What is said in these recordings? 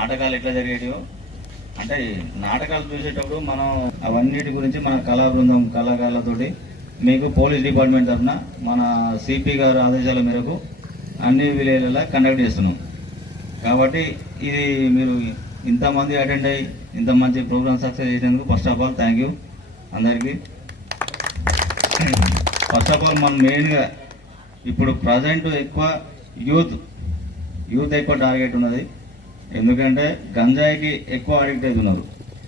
నాటకాలు ఎట్లా జరిగేటివో అంటే నాటకాలు చూసేటప్పుడు మనం అవన్నిటి గురించి మన కళా బృందం కళాకారులతోటి మీకు పోలీస్ డిపార్ట్మెంట్ తరఫున మన సిపి గారు ఆదేశాల మేరకు అన్ని విలేజ్లలో కండక్ట్ చేస్తున్నాం. కాబట్టి ఇది మీరు ఇంతమంది అటెండ్ అయ్యి ఇంత మంచి ప్రోగ్రామ్ సక్సెస్ చేసినందుకు first of all thank you అందరికీ. ఫస్ట్ ఆఫ్ ఆల్ మనం మెయిన్గా ఇప్పుడు ప్రజెంట్ ఎక్కువ యూత్ ఎక్కువ టార్గెట్ ఉన్నది. ఎందుకంటే గంజాయికి ఎక్కువ అడిక్ట్ అవుతున్నారు.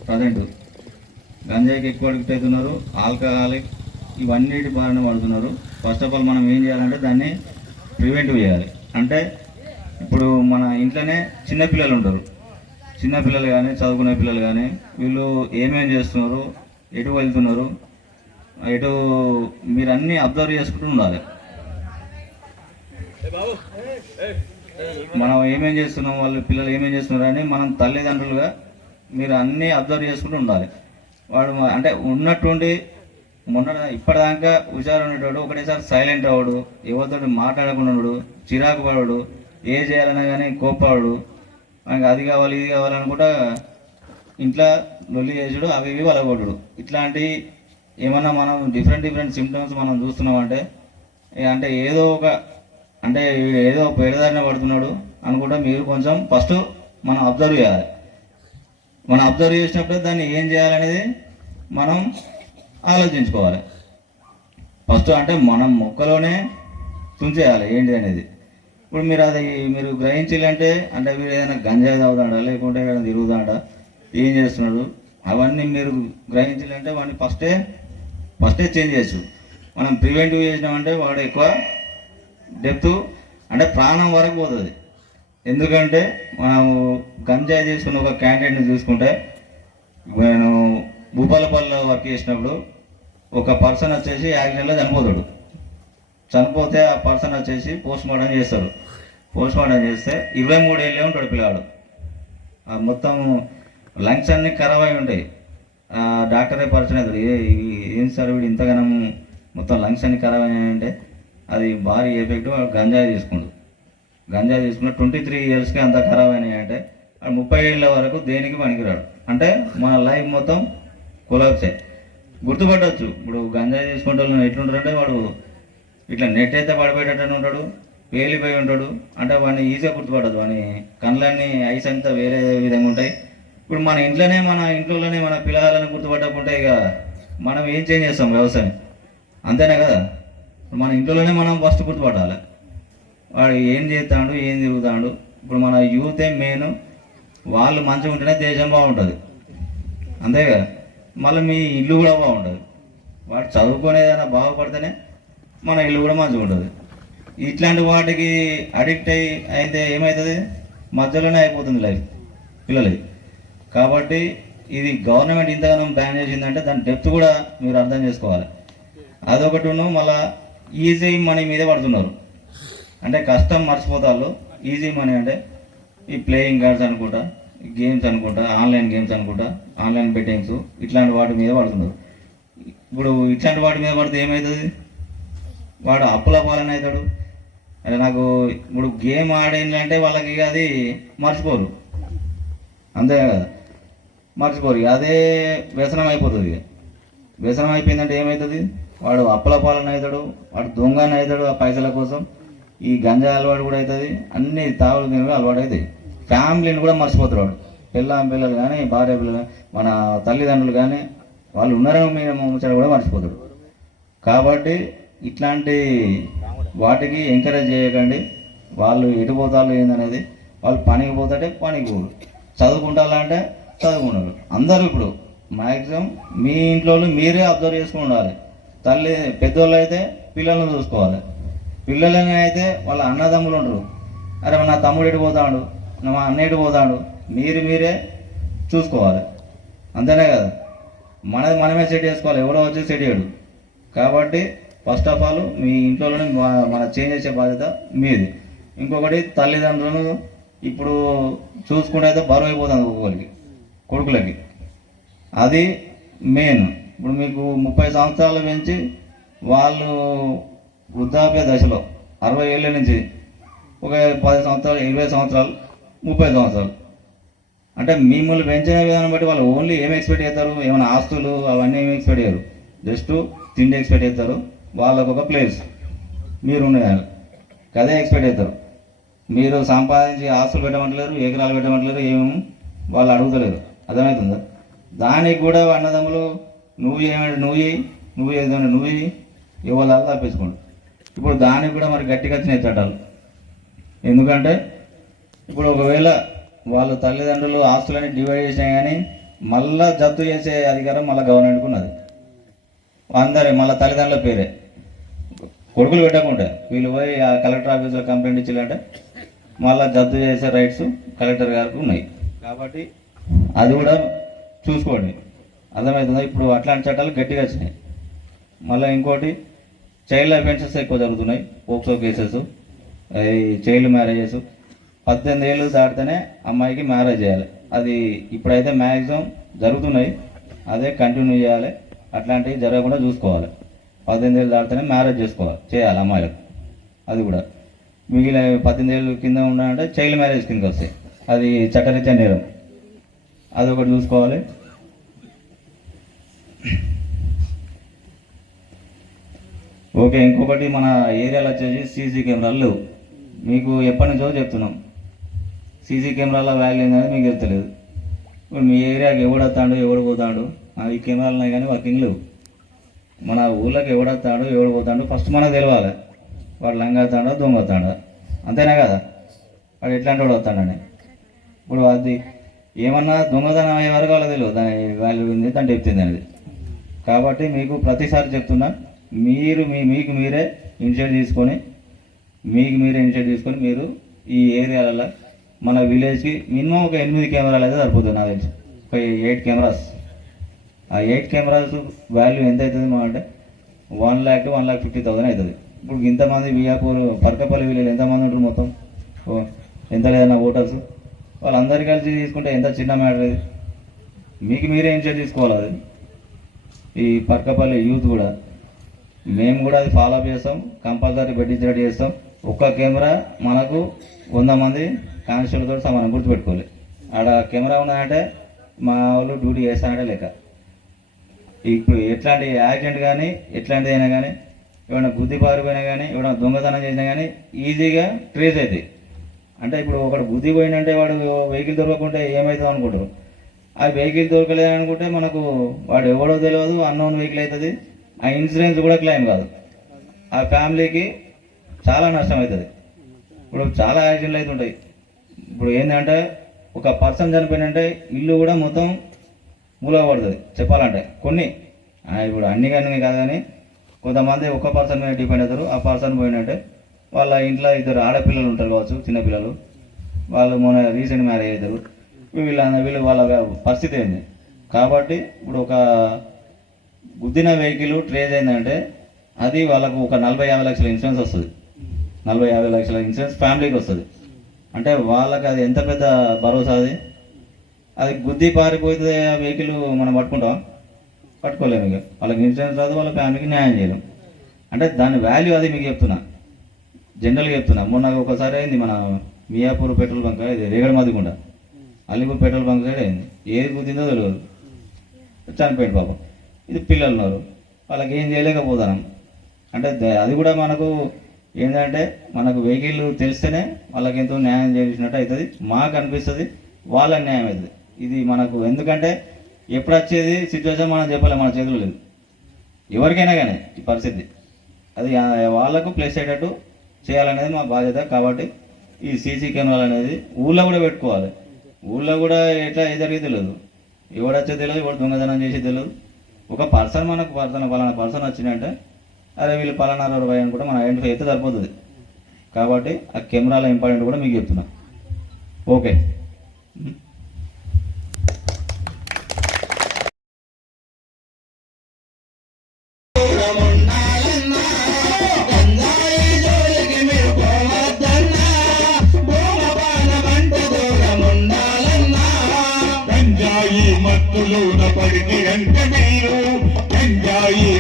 ప్రజెంట్ గంజాయికి ఎక్కువ అడిక్ట్ అవుతున్నారు, ఆల్కహాలిక్ ఇవన్నిటి బారిన పడుతున్నారు. ఫస్ట్ ఆఫ్ ఆల్ మనం ఏం చేయాలంటే దాన్ని ప్రివెంటివ్ చేయాలి. అంటే ఇప్పుడు మన ఇంట్లోనే చిన్నపిల్లలు ఉంటారు, చిన్నపిల్లలు కానీ చదువుకునే పిల్లలు కానీ వీళ్ళు ఏమేమి చేస్తున్నారు, ఎటు వెళ్తున్నారు, ఎటు మీరు అన్నీ అబ్జర్వ్ చేసుకుంటూ ఉండాలి. మనం ఏమేం చేస్తున్నాం, వాళ్ళు పిల్లలు ఏమేం చేస్తున్నారు అని మనం తల్లిదండ్రులుగా మీరు అన్నీ అబ్జర్వ్ చేసుకుంటూ ఉండాలి. వాడు అంటే ఉన్నట్టుండి ఇప్పటిదాకా హుషారు ఉండేవాడు ఒకటేసారి సైలెంట్ అవ్వడు, ఎవరితో మాట్లాడకుండా ఉండడు, చిరాకు పడడు, ఏ చేయాలన్నా కానీ కోప్పడు, మనకి అది కావాలి ఇది కావాలనుకుంటా ఇంట్లో లొల్లి చేసుడు, అవి ఇవి వలగొట్టుడు. ఇట్లాంటి ఏమన్నా మనం డిఫరెంట్ సిమ్టమ్స్ మనం చూస్తున్నామంటే అంటే ఏదో పెడదారిన పడుతున్నాడు అనుకుంటా మీరు కొంచెం ఫస్ట్ మనం అబ్జర్వ్ చేయాలి. మనం అబ్జర్వ్ చేసినప్పుడు దాన్ని ఏం చేయాలనేది మనం ఆలోచించుకోవాలి. ఫస్ట్ అంటే మనం మొక్కలోనే తుంచేయాలి ఏంటి అనేది. ఇప్పుడు మీరు గ్రహించాలంటే అంటే మీరు ఏదైనా గంజాయి తాగుతాడా లేకుంటే ఏదైనా తిరుగుతాడా ఏం చేస్తున్నాడు అవన్నీ మీరు గ్రహించాలంటే వాడిని ఫస్టే చేంజ్ చేయొచ్చు. మనం ప్రివెంటివ్ చేసినామంటే వాడు ఎక్కువ డెప్త్ అంటే ప్రాణం వరకు పోతుంది. ఎందుకంటే మనం గంజాయి తీసుకున్న ఒక క్యాండిడేట్ని చూసుకుంటే నేను భూపాలపల్లిలో వర్క్ చేసినప్పుడు ఒక పర్సన్ వచ్చేసి యాక్సిడెంట్లో చనిపోతే ఆ పర్సన్ వచ్చేసి పోస్ట్ మార్టం చేస్తారు. పోస్ట్ మార్టం చేస్తే 23 ఏళ్ళే ఉంటాడు పిల్లాడు. మొత్తం లంగ్స్ అన్నీ ఖరాబ్ అయి ఉంటాయి. డాక్టరే పరిచయం అవుతాడు, ఏం సార్ వీడు ఇంతగానం మొత్తం లంగ్స్ అన్ని ఖరాబ్ అయ్యాయంటే అది భారీ ఎఫెక్ట్. గంజాయి తీసుకుంటు 23 ఇయర్స్కి అంత ఖరాబ్ అయినాయి అంటే 30 ఏళ్ళ వరకు దేనికి పనికిరాడు. అంటే మన లైఫ్ మొత్తం కొలాప్సే. గుర్తుపట్టవచ్చు. ఇప్పుడు గంజాయి తీసుకుంటే వాళ్ళు ఎట్లుంటారంటే వాడు ఇట్లా నెట్ అయితే పడిపోయేటట్టు ఉంటాడు, పేలిపోయి ఉంటాడు. అంటే వాడిని ఈజీగా గుర్తుపట్టదు, వాని కళ్ళన్నీ ఐస్ అంతా వేరే విధంగా ఉంటాయి. ఇప్పుడు మన ఇంట్లోనే మన పిల్లగాళ్ళని గుర్తుపట్టకుంటే ఇక మనం ఏం చేంజ్ చేస్తాం వ్యవసాయం, అంతేనే కదా. మన ఇంట్లోనే మనం ఫస్ట్ గుర్తుపట్టాలి వాడు ఏం చేస్తాడు, ఏం తిరుగుతాడు. ఇప్పుడు మన యూతే మెయిన్, వాళ్ళు మంచిగా ఉంటేనే దేశం బాగుంటుంది, అంతే కదా. మళ్ళీ మీ ఇల్లు కూడా బాగుంటుంది. వాడు చదువుకునేదైనా బాగుపడితేనే మన ఇల్లు కూడా మంచిగా ఉంటుంది. ఇట్లాంటి వాటికి అడిక్ట్ అయితే ఏమవుతుంది, మధ్యలోనే అయిపోతుంది లైఫ్ పిల్లలకి. కాబట్టి ఇది గవర్నమెంట్ ఇంతగానో బ్యాన్ చేసిందంటే దాని డెప్త్ కూడా మీరు అర్థం చేసుకోవాలి. అదొకటిను మళ్ళీ ఈజీ మనీ మీదే పడుతున్నారు. అంటే కష్టం మర్చిపోతారు. ఈజీ మనీ అంటే ఈ ప్లేయింగ్ కార్డ్స్ అనుకుంటా, గేమ్స్ అనుకుంటా, ఆన్లైన్ గేమ్స్ అనుకుంటా, ఆన్లైన్ బెట్టింగ్స్ ఇట్లాంటి వాటి మీద పడుతున్నారు. ఇప్పుడు ఇట్లాంటి వాటి మీద పడితే ఏమవుతుంది, వాడు అప్పుల పాలన అవుతాడు. అంటే నాకు ఇప్పుడు గేమ్ ఆడిందంటే వాళ్ళకి అది మర్చిపోరు, అంతే కదా, మర్చిపోరు. అదే వ్యసనం అయిపోతుంది. వ్యసనం అయిపోయిందంటే ఏమవుతుంది, వాడు అప్పుల పాలన అవుతాడు, వాడు దొంగని అవుతాడు ఆ పైసల కోసం. ఈ గంజా అలవాటు కూడా అవుతుంది, అన్ని తాగుడు తినడం అలవాటు అవుతుంది. ఫ్యామిలీని కూడా మర్చిపోతాడు వాడు. పిల్లలు కానీ భార్య పిల్లలు మన తల్లిదండ్రులు కానీ వాళ్ళు ఉన్నారని మీద ముచ్చట కూడా మర్చిపోతాడు. కాబట్టి ఇట్లాంటి వాటికి ఎంకరేజ్ చేయకండి. వాళ్ళు ఎటు పోతారు ఏందనేది, వాళ్ళు పనికి పోతాంటే పనికి పోరు, చదువుకుంటారంటే చదువుకున్నారు. అందరూ ఇప్పుడు మ్యాక్సిమం మీ ఇంట్లో మీరే అబ్జర్వ్ చేసుకుని ఉండాలి. పెద్దోళ్ళు అయితే పిల్లలను చూసుకోవాలి, పిల్లలని అయితే వాళ్ళ అన్నదమ్ములు ఉండరు. అరే నా తమ్ముడు ఎటు పోతాడు, మా అన్న ఎటు పోతాడు, మీరే చూసుకోవాలి, అంతేనే కదా. మనమే సెట్ చేసుకోవాలి, ఎవడో వచ్చి సెట్ చేయడు. కాబట్టి ఫస్ట్ ఆఫ్ ఆల్ మీ ఇంట్లోనే మన చేంజ్ చేసే బాధ్యత మీది. ఇంకొకటి తల్లిదండ్రులను ఇప్పుడు చూసుకుంటే అయితే బరువు అయిపోతుంది ఒక్కొక్కరికి, కొడుకులకి. అది మెయిన్. ఇప్పుడు మీకు 30 సంవత్సరాలు పెంచి వాళ్ళు వృద్ధాప్య దశలో 60 ఏళ్ళ నుంచి ఒక 10 సంవత్సరాలు, 20 సంవత్సరాలు, 30 సంవత్సరాలు అంటే మిమ్మల్ని పెంచిన విధానం బట్టి వాళ్ళు ఓన్లీ ఏం ఎక్స్పెక్ట్ చేస్తారు, ఏమైనా ఆస్తులు అవన్నీ ఏమి ఎక్స్పెక్ట్ చేయరు, జస్ట్ తిండి ఎక్స్పెక్ట్ చేస్తారు, వాళ్ళకు ఒక ప్లేస్ మీరు ఉండేయాలి అదే ఎక్స్పెక్ట్ చేస్తారు. మీరు సంపాదించి ఆస్తులు పెట్టమంటలేరు, ఎకరాలు పెట్టమంటలేరు, ఏమేమి వాళ్ళు అడుగుతలేరు. అర్థమవుతుందా? దానికి కూడా అన్నదమ్ములు నువ్వు ఏమంటే నువ్వు ఏదైనా నువ్వు ఇవ్వాలి తప్పించుకోండి. ఇప్పుడు దానికి కూడా మరి గట్టిగా వచ్చినాయి చట్టాలు. ఎందుకంటే ఇప్పుడు ఒకవేళ వాళ్ళు తల్లిదండ్రులు ఆస్తులని డివైడ్ చేసినా కానీ మళ్ళా జప్తు చేసే అధికారం మళ్ళీ గవర్నమెంట్కి ఉన్నది. అందరే మళ్ళీ తల్లిదండ్రుల పేరే కొడుకులు పెట్టకుండా వీళ్ళు పోయి ఆ కలెక్టర్ ఆఫీస్లో కంప్లైంట్ ఇచ్చారంటే మళ్ళీ జప్తు చేసే రైట్స్ కలెక్టర్ గారికి ఉన్నాయి. కాబట్టి అది కూడా చూసుకోండి. అర్థమవుతుందా? ఇప్పుడు అట్లాంటి చట్టాలు గట్టిగా వచ్చినాయి. మళ్ళీ ఇంకోటి చైల్డ్ అఫెన్సెస్ ఎక్కువ జరుగుతున్నాయి, పోక్సో కేసెస్, ఈ చైల్డ్ మ్యారేజెస్. 18 ఏళ్ళు దాటితేనే అమ్మాయికి మ్యారేజ్ చేయాలి. అది ఇప్పుడైతే మ్యాక్సిమం జరుగుతున్నాయి, అదే కంటిన్యూ చేయాలి. అట్లాంటివి జరగకుండా చూసుకోవాలి. 18 ఏళ్ళు దాటితేనే మ్యారేజ్ చేయాలి అమ్మాయిలకు. అది కూడా మిగిలిన 18 ఏళ్ళు కింద ఉండాలంటే చైల్డ్ మ్యారేజ్ కిందకి వస్తాయి, అది చట్టరీత్యా నేరం. అది ఒకటి చూసుకోవాలి. ఓకే, ఇంకొకటి మన ఏరియాలో వచ్చేసి సీసీ కెమెరాలు లేవు. మీకు ఎప్పటి నుంచో చెప్తున్నాం, సీసీ కెమెరాల వాల్యూ ఏంటనేది మీకు తెలుస్తలేదు. ఇప్పుడు మీ ఏరియాకి ఎవడొస్తాడు ఎవడు పోతాడు, ఈ కెమెరాలు ఉన్నాయి కానీ వర్కింగ్ లేవు. మన ఊళ్ళకి ఎవడొస్తాడు ఎవడు పోతాడు ఫస్ట్ మనకు తెలియాలి. వాడు లంగతాడో దొంగతాడో, అంతేనా కదా? వాడు ఎట్లాంటి వాడు వస్తాడని. ఇప్పుడు అది ఏమన్నా దొంగతనం అయ్యే వరకు వాళ్ళకి తెలియదు దాని వాల్యూ ఉంది, దాన్ని చెప్తుంది అనేది. కాబట్టి మీకు ప్రతిసారి చెప్తున్నా, మీరు మీకు మీరే ఇనిషియేట్ తీసుకొని మీరు ఈ ఏరియాలలో మన విలేజ్కి మినిమం ఒక 8 కెమెరాలు అయితే సరిపోతుంది నాకు తెలిసి. ఒక 8 కెమెరాస్. ఆ 8 కెమెరాస్ వాల్యూ ఎంత అవుతుంది మా అంటే 1 lakh to 1,50,000 అవుతుంది. ఇప్పుడు ఇంతమంది వియాపూర్ పర్కపల్లి విలేజ్ ఎంతమంది ఉంటారు మొత్తం, ఎంత లేదన్నా ఓటర్స్, వాళ్ళందరికీ కలిసి తీసుకుంటే ఎంత చిన్న మ్యాటర్ ఇది. మీకు మీరే ఇనిషియేట్ తీసుకోవాలి. అది ఈ పర్కపల్లి యూత్ కూడా మేము కూడా అది ఫాలో అప్ చేస్తాం, కంపల్సరీ పెట్టించినట్టు చేస్తాం. ఒక్క కెమెరా మనకు 100 మంది కానిస్టేబుల్తో సమానం, గుర్తుపెట్టుకోవాలి. ఆడ కెమెరా ఉన్నదంటే మా వాళ్ళు డ్యూటీ చేస్తానంటే లెక్క. ఇప్పుడు ఎట్లాంటి యాక్సిడెంట్ కానీ ఎట్లాంటిది అయినా కానీ, ఏమైనా గుద్ది పారిపోయినా కానీ, ఏమైనా దొంగతనం చేసినా కానీ ఈజీగా ట్రేస్ అవుతాయి. అంటే ఇప్పుడు ఒకడు బుద్ధి పోయిందంటే వాడు వెహికల్ దొరకకుంటే ఏమవుతుంది అనుకుంటారు. ఆ వెహికల్ దొరకలేదనుకుంటే మనకు వాడు ఎవడో తెలియదు, అన్నోన్ వెహికల్ అవుతుంది, ఆ ఇన్సూరెన్స్ కూడా క్లెయిమ్ కాదు, ఆ ఫ్యామిలీకి చాలా నష్టం అవుతుంది. ఇప్పుడు చాలా యాక్సిడెంట్లు అవుతుంటాయి. ఇప్పుడు ఏంటంటే ఒక పర్సన్ చనిపోయినంటే ఇల్లు కూడా మొత్తం మూలగపడుతుంది చెప్పాలంటే. కొన్ని ఇప్పుడు అన్ని కానీ కాదు కానీ కొంతమంది ఒక్క పర్సన్ మీద డిపెండ్ అవుతారు. ఆ పర్సన్ పోయినంటే వాళ్ళ ఇంట్లో 2 ఆడపిల్లలు ఉంటారు కావచ్చు, చిన్నపిల్లలు, వాళ్ళు మొన్న రీసెంట్ మ్యారేజ్ అవుతారు. వీళ్ళు వాళ్ళ పరిస్థితి ఏంది. కాబట్టి ఇప్పుడు ఒక గుద్దిన వెహికల్ ట్రేజ్ అయిందంటే అది వాళ్ళకు ఒక 40-50 లక్షల ఇన్సూరెన్స్ వస్తుంది. 40-50 లక్షల ఇన్సూరెన్స్ ఫ్యామిలీకి వస్తుంది. అంటే వాళ్ళకి అది ఎంత పెద్ద భరోసా. అది గుద్ది పారిపోతే ఆ వెహికల్ మనం పట్టుకోలేము. ఇక వాళ్ళకి ఇన్సూరెన్స్ రాదు, వాళ్ళ ఫ్యామిలీకి న్యాయం చేయలేం. అంటే దాని వాల్యూ అది మీకు చెప్తున్నా, జనరల్గా చెప్తున్నా. మొన్న ఒకసారి అయింది మన మియాపూర్ పెట్రోల్ బంక్, ఇది రేగడమదిగుండ అల్లిపూర్ పెట్రోల్ బంక్ సైడ్ అయింది. ఏది గుద్దిందో తెలియదు, చనిపోయింది పాపం. ఇది పిల్లలు ఉన్నారు, వాళ్ళకి ఏం చేయలేకపోతున్నాం. అంటే అది కూడా మనకు ఏంటంటే మనకు వెహికల్ తెలిస్తేనే వాళ్ళకి ఎంతో న్యాయం చేసినట్టు అవుతుంది, మాకు అనిపిస్తుంది, వాళ్ళకి న్యాయం అవుతుంది. ఇది మనకు ఎందుకంటే ఎప్పుడు వచ్చేది సిచ్యువేషన్ మనం చెప్పలేం, మన చేతులు లేదు. ఎవరికైనా కానీ ఈ పరిస్థితి అది వాళ్ళకు ప్లేస్ అయ్యేటట్టు చేయాలనేది మా బాధ్యత. కాబట్టి ఈ సీసీ కెమెరాలు అనేది ఊళ్ళో కూడా పెట్టుకోవాలి. ఊళ్ళో కూడా ఎట్లా జరిగేది తెలియదు, ఎవడు వచ్చేది తెలియదు, ఎవడు దొంగతనం చేసేది తెలియదు. ఒక పర్సన్ మనకు పలానా పర్సన్ వచ్చిందంటే అరే వీళ్ళు పలానా రూపాయి అని కూడా మనం ఐడెంటిఫై అయితే సరిపోతుంది. కాబట్టి ఆ కెమెరాల ఇంపార్టెంట్ కూడా మీకు చెప్తున్నా. ఓకే,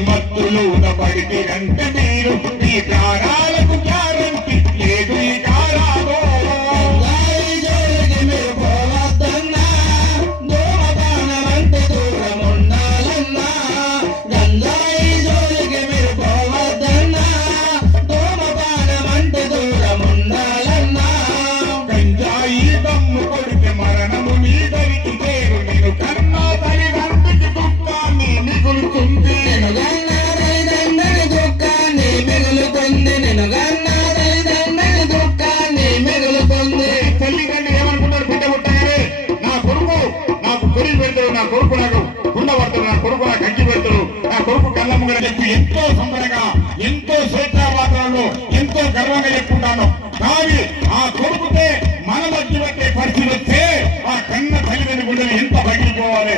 మత్తులోన పడితే మీరు మీ ప్రాణాలకు గ్యారంటీ లేదు. ఈ కారాలో చెప్పి ఎంతో సంబరంగా, ఎంతో స్వేచ్ఛావాతావరణంలో ఎంతో గర్వంగా చెప్పుకుంటాను. కానీ ఆ కొడుకుతే మన మధ్య పెట్టే పరిస్థితి వస్తే ఆ కన్న తల్లిదండ్రుల గుండెలు ఎంత పగిలిపోవాలి.